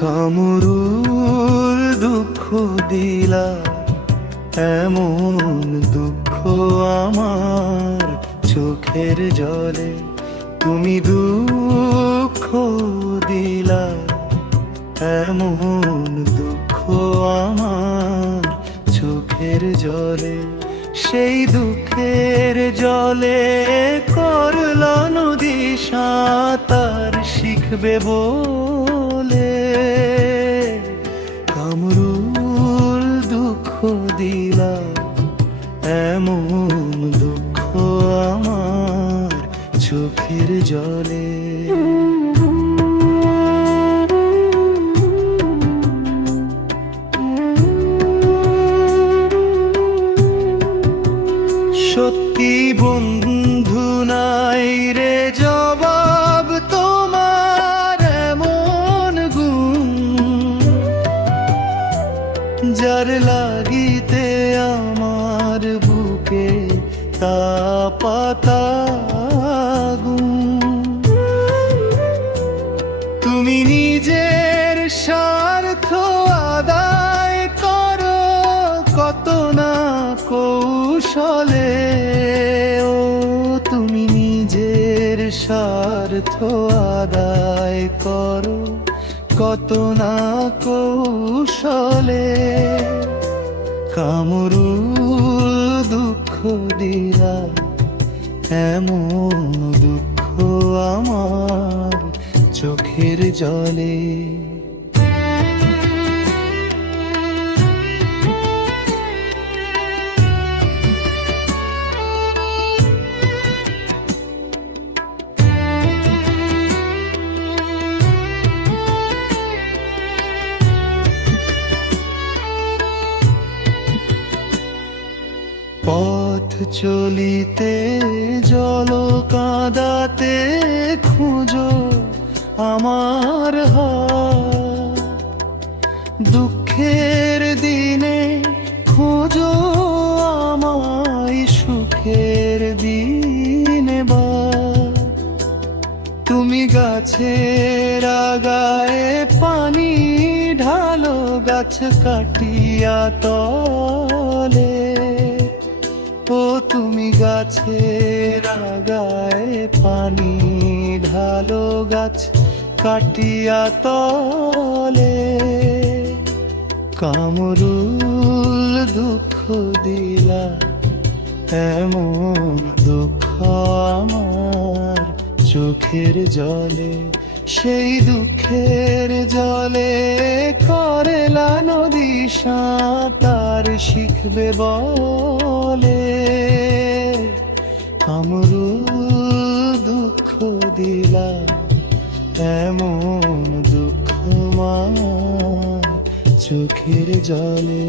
কামরুল দুঃখ দিলা, এমন দুঃখ আমার চোখের জলে। তুমি দুঃখ দিলা, এমন দুঃখ আমার চোখের জলে। সেই দুঃখের জলে করল নদী সাঁতার শিখবে বলে। কামরুল দুঃখ দিলা, এমন দুঃখ আমার চোখের জলে। সত্যি বন্ধু নাই রে জবাব তোমার এমন গুণ, যার লাগিতে আমার বুকে তাপাতা আগুন। তুমি নিজের স্বার্থ আদায় করো কত না কৌশলে। ও তুমি নিজের স্বার্থ আদায় করো কত না কৌশলে। কামরুল দুঃখ দিলা, এমন দুঃখ আমার চোখের জলে। পথ চলিতে জল কাঁদাতে খুঁজো আমার হাত, দুঃখের দিনে খুঁজো আমায় সুখের দিনে বা। তুমি গাছের আগায় পানি ঢালো গাছ কাটিয়া তলে। ও তুমি গাছের আগায় পানি ঢালো গাছ কাটিয়া তলে। কামরুল দুঃখ দিলা, এমন দুঃখ আমার চোখের জলে। সেই দুঃখের জলে করেলা নদী সাঁতার শিখবে বলে। কামরুল দুঃখ দিলা, এমন দুঃখ আমার চোখের জলে।